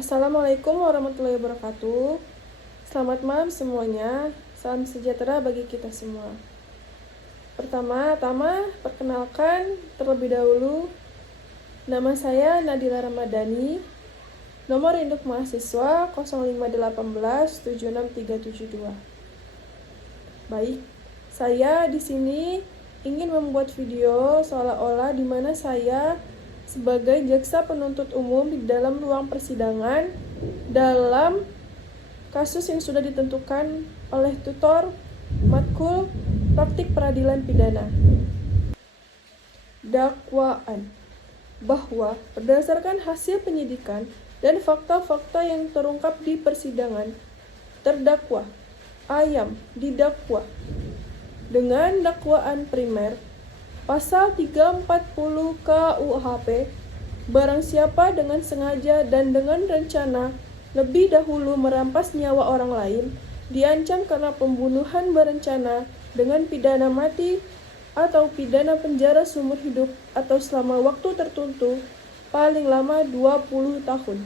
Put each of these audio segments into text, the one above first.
Assalamualaikum warahmatullahi wabarakatuh. Selamat malam semuanya. Salam sejahtera bagi kita semua. Pertama-tama, perkenalkan terlebih dahulu, nama saya Nadila Ramadhani. Nomor induk mahasiswa 058176372. Baik, saya di sini ingin membuat video seolah-olah di mana saya sebagai jaksa penuntut umum di dalam ruang persidangan dalam kasus yang sudah ditentukan oleh tutor matkul praktik peradilan pidana. Dakwaan bahwa berdasarkan hasil penyidikan dan fakta-fakta yang terungkap di persidangan, terdakwa Ayam didakwa dengan dakwaan primer Pasal 340 KUHP, barang siapa dengan sengaja dan dengan rencana lebih dahulu merampas nyawa orang lain, diancam karena pembunuhan berencana dengan pidana mati atau pidana penjara seumur hidup atau selama waktu tertentu, paling lama 20 tahun.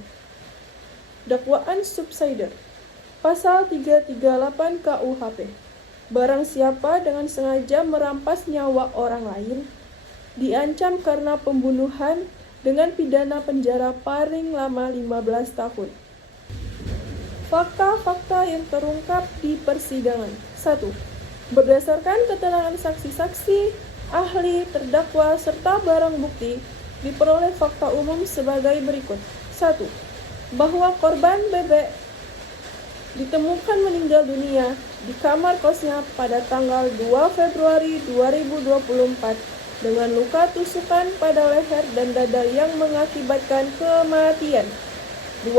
Dakwaan subsidiar, Pasal 338 KUHP. Barang siapa dengan sengaja merampas nyawa orang lain, diancam karena pembunuhan dengan pidana penjara paling lama 15 tahun. Fakta-fakta yang terungkap di persidangan. 1. Berdasarkan keterangan saksi-saksi, ahli, terdakwa, serta barang bukti, diperoleh fakta umum sebagai berikut. 1. Bahwa korban Bebek ditemukan meninggal dunia di kamar kosnya pada tanggal 2 Februari 2024 dengan luka tusukan pada leher dan dada yang mengakibatkan kematian. 2.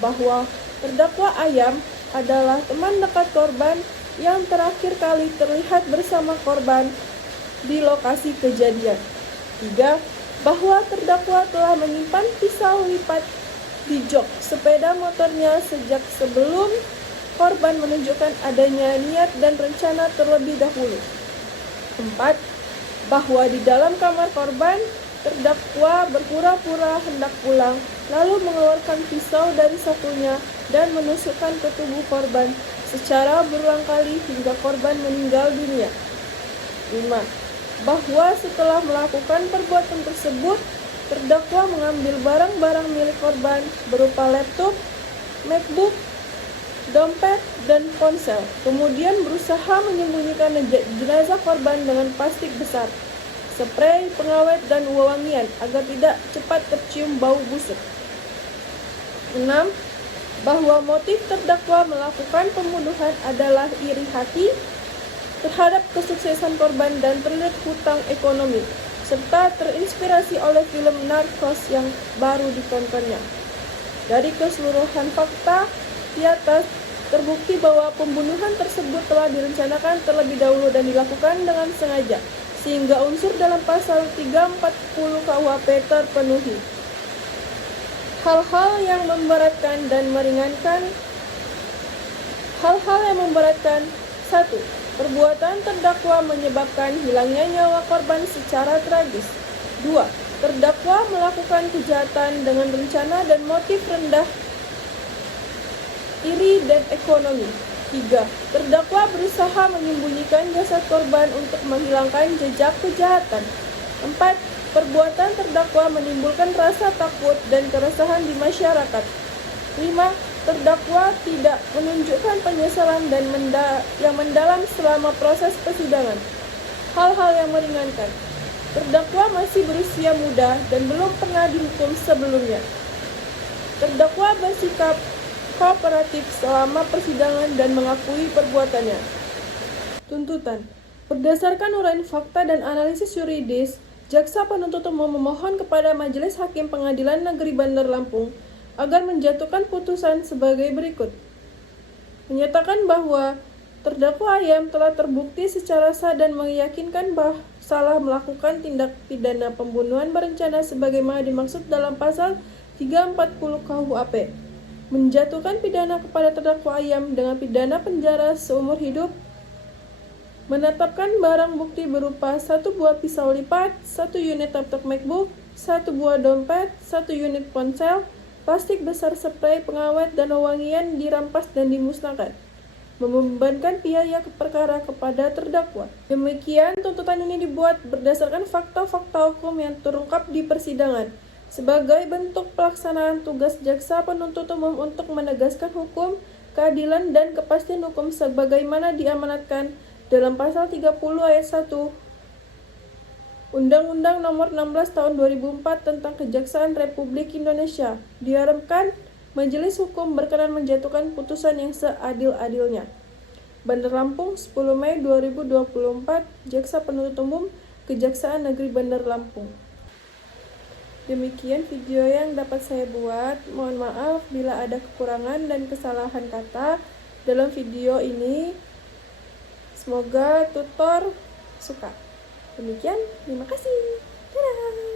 Bahwa terdakwa Ayam adalah teman dekat korban yang terakhir kali terlihat bersama korban di lokasi kejadian. 3. Bahwa terdakwa telah menyimpan pisau lipat di jok sepeda motornya sejak sebelum korban menunjukkan adanya niat dan rencana terlebih dahulu. 4. Bahwa di dalam kamar korban, terdakwa berpura-pura hendak pulang, lalu mengeluarkan pisau dari sakunya dan menusukkan ke tubuh korban secara berulang kali hingga korban meninggal dunia. 5. Bahwa setelah melakukan perbuatan tersebut, terdakwa mengambil barang-barang milik korban berupa laptop, MacBook, dompet, dan ponsel, kemudian berusaha menyembunyikan jenazah korban dengan plastik besar, spray, pengawet, dan wewangian agar tidak cepat tercium bau busuk. 6. Bahwa motif terdakwa melakukan pembunuhan adalah iri hati terhadap kesuksesan korban dan terlilit hutang ekonomi, serta terinspirasi oleh film Narcos yang baru ditontonnya. Dari keseluruhan fakta di atas, terbukti bahwa pembunuhan tersebut telah direncanakan terlebih dahulu dan dilakukan dengan sengaja, sehingga unsur dalam pasal 340 KUHP terpenuhi. Hal-hal yang memberatkan dan meringankan. Hal-hal yang memberatkan. 1. Perbuatan terdakwa menyebabkan hilangnya nyawa korban secara tragis. 2. Terdakwa melakukan kejahatan dengan rencana dan motif rendah, iri, dan ekonomi. 3. Terdakwa berusaha menyembunyikan jasad korban untuk menghilangkan jejak kejahatan. 4. Perbuatan terdakwa menimbulkan rasa takut dan keresahan di masyarakat. 5. Terdakwa tidak menunjukkan penyesalan dan yang mendalam selama proses persidangan. Hal-hal yang meringankan. Terdakwa masih berusia muda dan belum pernah dihukum sebelumnya. Terdakwa bersikap kooperatif selama persidangan dan mengakui perbuatannya. Tuntutan. Berdasarkan uraian fakta dan analisis yuridis, jaksa penuntut umum memohon kepada Majelis Hakim Pengadilan Negeri Bandar Lampung agar menjatuhkan putusan sebagai berikut. Menyatakan bahwa terdakwa Ayam telah terbukti secara sah dan meyakinkan salah melakukan tindak pidana pembunuhan berencana sebagaimana dimaksud dalam pasal 340 KUHP. Menjatuhkan pidana kepada terdakwa Ayam dengan pidana penjara seumur hidup. Menetapkan barang bukti berupa 1 buah pisau lipat, 1 unit laptop MacBook, 1 buah dompet, 1 unit ponsel, plastik besar spray pengawet dan wewangian dirampas dan dimusnahkan, membebankan biaya perkara kepada terdakwa. Demikian, tuntutan ini dibuat berdasarkan fakta-fakta hukum yang terungkap di persidangan sebagai bentuk pelaksanaan tugas jaksa penuntut umum untuk menegaskan hukum, keadilan, dan kepastian hukum sebagaimana diamanatkan dalam pasal 30 ayat 1 Undang-Undang Nomor 16 Tahun 2004 tentang Kejaksaan Republik Indonesia. Diharapkan Majelis Hukum berkenan menjatuhkan putusan yang seadil-adilnya. Bandar Lampung, 10 Mei 2024, Jaksa Penuntut Umum, Kejaksaan Negeri Bandar Lampung. Demikian video yang dapat saya buat. Mohon maaf bila ada kekurangan dan kesalahan kata dalam video ini. Semoga tutor suka. Demikian, terima kasih. Dadah.